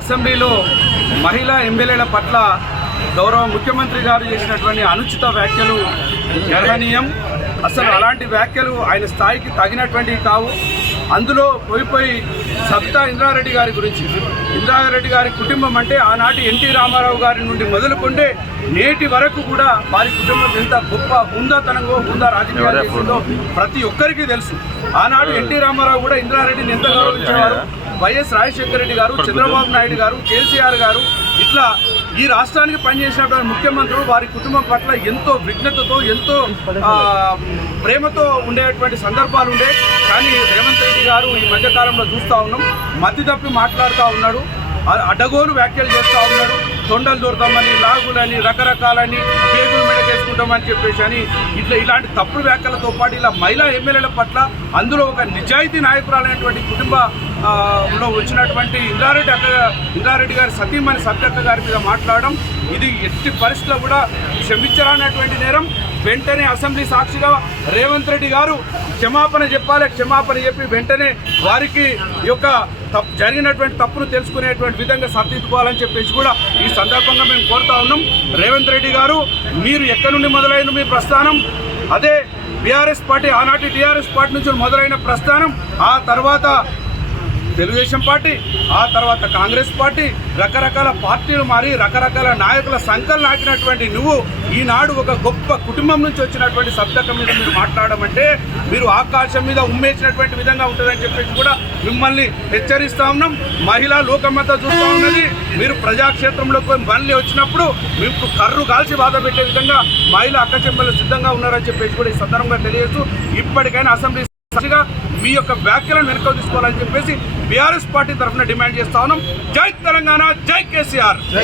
అసెంబ్లీలో మహిళా ఎమ్మెల్యేల పట్ల గౌరవ ముఖ్యమంత్రి గారు చేసినటువంటి అనుచిత వ్యాఖ్యలు గర్హనీయం. అసలు అలాంటి వ్యాఖ్యలు ఆయన స్థాయికి తగినటువంటివి కావు. అందులో పోయిపోయి సబితా ఇంద్రారెడ్డి గారి గురించి. ఇంద్రారెడ్డి గారి కుటుంబం అంటే ఆనాటి ఎన్టీ రామారావు గారి నుండి మొదలుకుంటే నేటి వరకు కూడా వారి కుటుంబం ఎంత గొప్ప హుందాతనంగా హుందా రాజకీయాలు ప్రతి ఒక్కరికి తెలుసు. ఆనాడు ఎన్టీ రామారావు కూడా ఇంద్రారెడ్డిని ఎంత గౌరవించేవారు? వైఎస్ రాజశేఖర రెడ్డి గారు చంద్రబాబు నాయుడు గారు కేసీఆర్ గారు ఇట్లా ఈ రాష్ట్రానికి పనిచేసినటువంటి ముఖ్యమంత్రులు వారి కుటుంబం పట్ల ఎంతో విఘ్నతతో ఎంతో ప్రేమతో ఉండేటువంటి సందర్భాలు ఉండే. కానీ రేవంత్ రెడ్డి గారు ఈ మధ్యకాలంలో చూస్తూ ఉన్నాం. మతి తప్పి మాట్లాడుతూ ఉన్నాడు. అడ్డగోలు వ్యాఖ్యలు చేస్తూ ఉన్నాడు. తొండలు దొరకమని లాగులని రకరకాలని పేగులు మెడకేసుకుంటామని చెప్పేసి అని ఇట్లా ఇలాంటి తప్పుడు వ్యాఖ్యలతో పాటు ఇలా మహిళా ఎమ్మెల్యేల పట్ల అందులో ఒక నిజాయితీ నాయకురాలైనటువంటి కుటుంబ లో వచ్చినటువంటి ఇందారెడ్డి అక్క ఇందారెడ్డి గారి సతీమణి సత్యక్క గారి మీద మాట్లాడడం ఇది ఎట్టి పరిస్థితుల్లో కూడా క్షమించరానటువంటి నేరం. వెంటనే అసెంబ్లీ సాక్షిగా రేవంత్ రెడ్డి గారు క్షమాపణ చెప్పాలి క్షమాపణ చెప్పి వెంటనే వారికి యొక్క తప్పు జరిగినటువంటి తప్పును తెలుసుకునేటువంటి విధంగా సర్దిద్దుకోవాలని చెప్పేసి కూడా ఈ సందర్భంగా మేము కోరుతా ఉన్నాం. రేవంత్ రెడ్డి గారు మీరు ఎక్కడి నుండి మొదలైన మీ ప్రస్థానం? అదే బీఆర్ఎస్ పార్టీ ఆనాటి టీఆర్ఎస్ పార్టీ నుంచి మొదలైన ప్రస్థానం. ఆ తర్వాత తెలుగుదేశం పార్టీ ఆ తర్వాత కాంగ్రెస్ పార్టీ రకరకాల పార్టీలు మారి రకరకాల నాయకుల సంకలు నాకినటువంటి నువ్వు ఈనాడు ఒక గొప్ప కుటుంబం నుంచి వచ్చినటువంటి సబ్జెక్ట్ మీద మీరు అంటే మీరు ఆకాశం మీద ఉమ్మేసినటువంటి విధంగా ఉంటుందని చెప్పేసి కూడా మిమ్మల్ని హెచ్చరిస్తా ఉన్నాం. మహిళా లోకమంతా చూస్తూ ఉన్నది. మీరు ప్రజాక్షేత్రంలోకి మళ్ళీ వచ్చినప్పుడు మీకు కర్రు కాల్చి బాధ పెట్టే విధంగా మహిళా అక్క సిద్ధంగా ఉన్నారని చెప్పేసి కూడా ఈ సందర్భంగా తెలియజేస్తూ ఇప్పటికైనా అసెంబ్లీ మీ యొక్క వ్యాఖ్యలను వెనుక తీసుకోవాలని చెప్పేసి బీఆర్ఎస్ పార్టీ తరఫున డిమాండ్ చేస్తా ఉన్నాం. జై తెలంగాణ జై కేసీఆర్.